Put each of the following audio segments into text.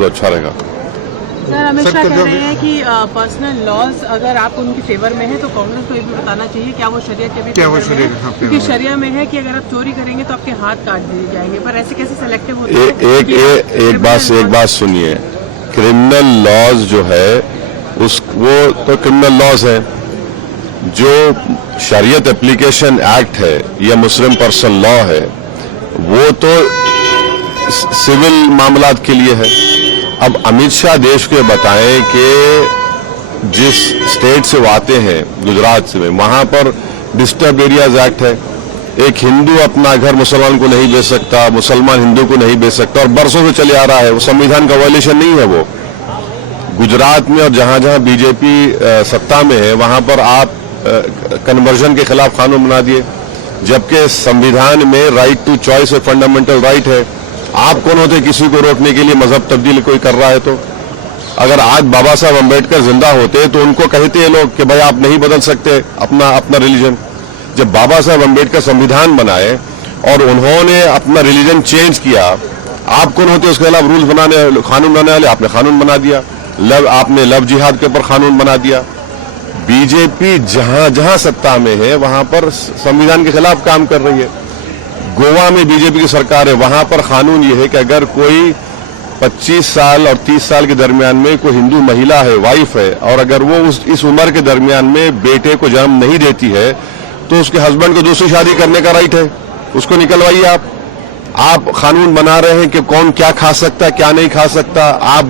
तो अच्छा रहेगा। सर, अमित शाह कह रहे हैं कि पर्सनल लॉज अगर आप उनके फेवर में है तो कांग्रेस को ये भी बताना चाहिए क्या वो शरिया के भी फेवर में है, क्योंकि शरिया में है कि अगर आप चोरी करेंगे तो आपके हाथ काट दिए जाएंगे, पर ऐसे कैसे सेलेक्टिव होते हैं? एक बात सुनिए, क्रिमिनल लॉज जो है वो तो क्रिमिनल लॉज है, जो शरीयत एप्लीकेशन एक्ट है या मुस्लिम पर्सनल लॉ है वो तो सिविल मामलात के लिए है। अब अमित शाह देश को बताएं कि जिस स्टेट से वो आते हैं, गुजरात से, वहां पर डिस्टर्ब एरियाज एक्ट है। एक हिंदू अपना घर मुसलमान को नहीं बेच सकता, मुसलमान हिंदू को नहीं बेच सकता, और बरसों से चले आ रहा है। वो संविधान का वायलेशन नहीं है। वो गुजरात में और जहां जहां बीजेपी सत्ता में है वहां पर आप कन्वर्जन के खिलाफ कानून बना दिए, जबकि संविधान में राइट टू चॉइस एक फंडामेंटल राइट है। आप कौन होते किसी को रोकने के लिए? मजहब तब्दील कोई कर रहा है तो? अगर आज बाबा साहब अम्बेडकर जिंदा होते तो उनको कहते हैं लोग कि भाई आप नहीं बदल सकते अपना रिलीजन। जब बाबा साहब अम्बेडकर संविधान बनाए और उन्होंने अपना रिलीजन चेंज किया, आप कौन होते उसके खिलाफ रूल्स बनाने, कानून बनाने वाले? आपने कानून बना दिया। आपने लव जिहाद के ऊपर कानून बना दिया। बीजेपी जहां जहां सत्ता में है वहां पर संविधान के खिलाफ काम कर रही है। गोवा में बीजेपी की सरकार है, वहां पर कानून यह है कि अगर कोई 25 साल और 30 साल के दरमियान में कोई हिंदू महिला है, वाइफ है, और अगर वो इस उम्र के दरमियान में बेटे को जन्म नहीं देती है तो उसके हस्बैंड को दूसरी शादी करने का राइट है, उसको निकलवाइए। आप कानून बना रहे हैं कि कौन क्या खा सकता है, क्या नहीं खा सकता। आप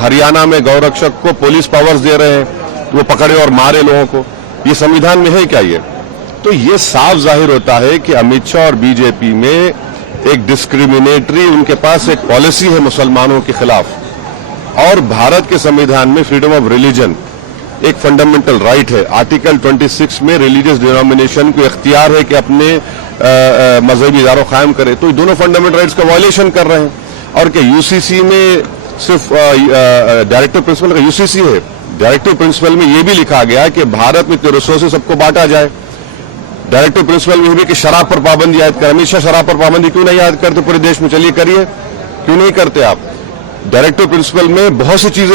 हरियाणा में गौरक्षक को पुलिस पावर्स दे रहे हैं, वो पकड़े और मारे लोगों को। ये संविधान में है क्या? ये तो ये साफ जाहिर होता है कि अमित शाह और बीजेपी में एक डिस्क्रिमिनेटरी, उनके पास एक पॉलिसी है मुसलमानों के खिलाफ। और भारत के संविधान में फ्रीडम ऑफ रिलीजन एक फंडामेंटल राइट है। आर्टिकल 26 में रिलीजियस डिनोमिनेशन को इख्तियार है कि अपने मजहबी इदारों कायम करे। तो ये दोनों फंडामेंटल राइट्स का वायलेशन कर रहे हैं। और क्या यूसीसी में सिर्फ डायरेक्टिव प्रिंसिपल का यूसीसी है? डायरेक्टिव प्रिंसिपल में यह भी लिखा गया कि भारत में रिसोर्सेज सबको बांटा जाए। डायरेक्टिव प्रिंसिपल में भी कि शराब पर पाबंदी आयद कर। हमेशा शराब पर पाबंदी क्यों नहीं आयद करते पूरे देश में? चलिए करिए, क्यों नहीं करते आप? डायरेक्टिव प्रिंसिपल में बहुत सी चीजें